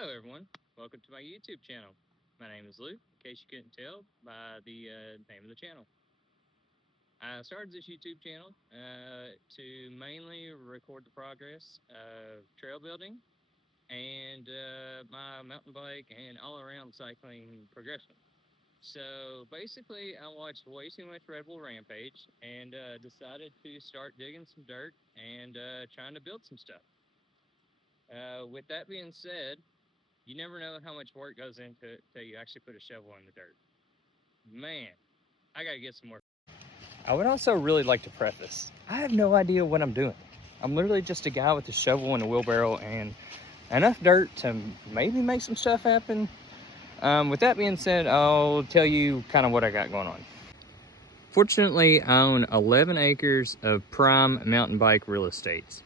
Hello everyone, welcome to my YouTube channel. My name is Luke, in case you couldn't tell by the name of the channel. I started this YouTube channel to mainly record the progress of trail building and my mountain bike and all-around cycling progression. So basically, I watched way too much Red Bull Rampage and decided to start digging some dirt and trying to build some stuff. With that being said, you never know how much work goes into it until you actually put a shovel in the dirt. Man, I gotta get some more. I would also really like to preface, I have no idea what I'm doing. I'm literally just a guy with a shovel and a wheelbarrow and enough dirt to maybe make some stuff happen. With that being said, I'll tell you kind of what I got going on. Fortunately, I own 11 acres of prime mountain bike real estate.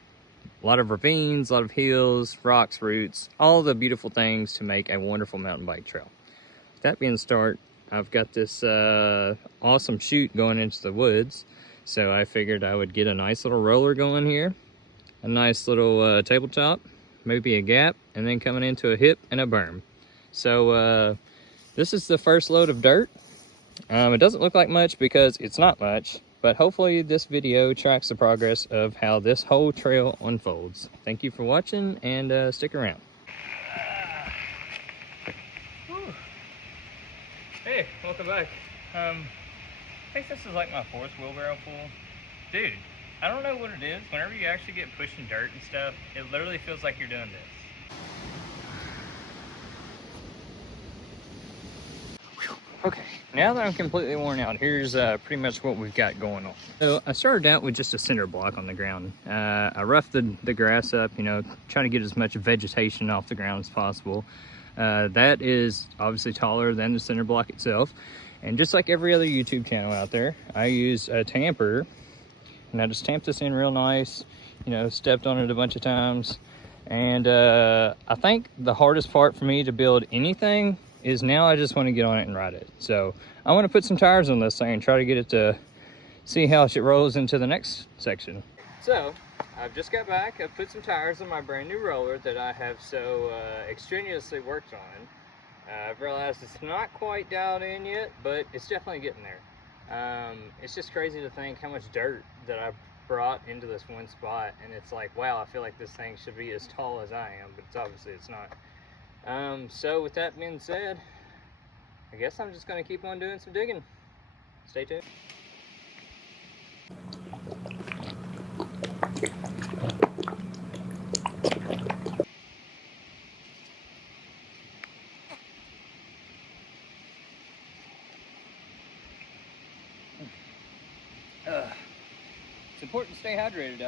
A lot of ravines, a lot of hills, rocks, roots, all the beautiful things to make a wonderful mountain bike trail. With that being said, I've got this awesome chute going into the woods, so I figured I would get a nice little roller going here, a nice little tabletop, maybe a gap, and then coming into a hip and a berm. So this is the first load of dirt. It doesn't look like much because it's not much, but hopefully this video tracks the progress of how this whole trail unfolds. Thank you for watching and stick around. Hey, welcome back. I think this is like my fourth wheelbarrow full. Dude, I don't know what it is. Whenever you actually get pushing dirt and stuff, it literally feels like you're doing this. Okay, now that I'm completely worn out, here's pretty much what we've got going on. So I started out with just a cinder block on the ground. I roughed the grass up, you know, trying to get as much vegetation off the ground as possible. That is obviously taller than the cinder block itself. And just like every other YouTube channel out there, I use a tamper, and I just tamped this in real nice, you know, stepped on it a bunch of times. And I think the hardest part for me to build anything is now I just want to get on it and ride it. So I want to put some tires on this thing and try to get it to see how it rolls into the next section. So I've just got back. I've put some tires on my brand new roller that I have so extraneously worked on. I've realized it's not quite dialed in yet, but it's definitely getting there. It's just crazy to think how much dirt that I brought into this one spot, and it's like, wow, I feel like this thing should be as tall as I am, but obviously it's not. So with that being said, I guess I'm just going to keep on doing some digging. Stay tuned. It's important to stay hydrated.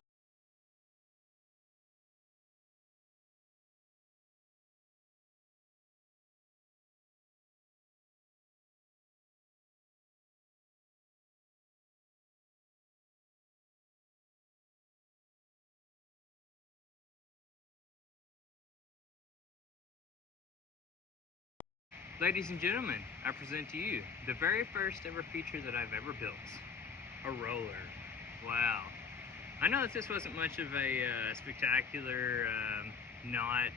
Ladies and gentlemen, I present to you the very first ever feature that I've ever built. A roller. Wow. I know that this wasn't much of a spectacular, not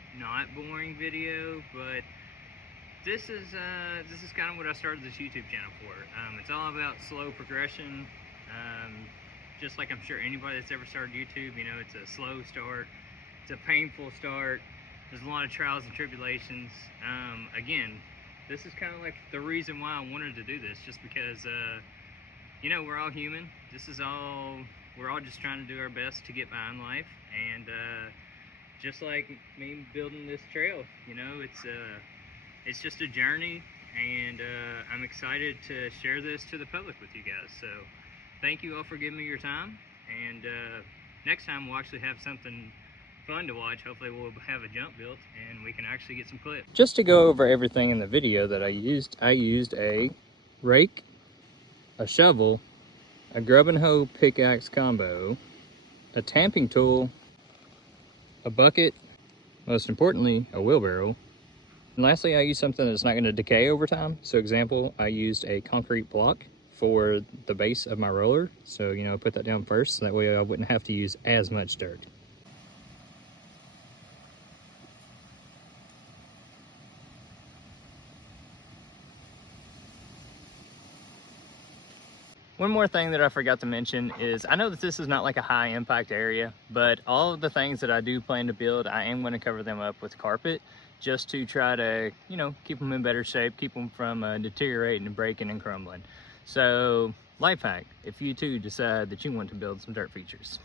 boring video, but this is kind of what I started this YouTube channel for. It's all about slow progression. Just like I'm sure anybody that's ever started YouTube, you know, it's a slow start, it's a painful start. There's a lot of trials and tribulations. Again, this is kind of like the reason why I wanted to do this, just because, you know, we're all human. We're all just trying to do our best to get by in life, and just like me building this trail, you know, it's just a journey, and I'm excited to share this to the public with you guys. So thank you all for giving me your time, and next time we'll actually have something fun to watch. Hopefully we'll have a jump built and we can actually get some clips. Just to go over everything in the video that I used a rake, a shovel, a grub and hoe pickaxe combo, a tamping tool, a bucket, most importantly, a wheelbarrow. And lastly, I used something that's not going to decay over time. So example, I used a concrete block for the base of my roller. So, you know, put that down first, so that way I wouldn't have to use as much dirt. One more thing that I forgot to mention is I know that this is not like a high impact area, but all of the things that I do plan to build, I am going to cover them up with carpet just to try to, you know, keep them in better shape, keep them from deteriorating and breaking and crumbling. So life hack, if you too decide that you want to build some dirt features.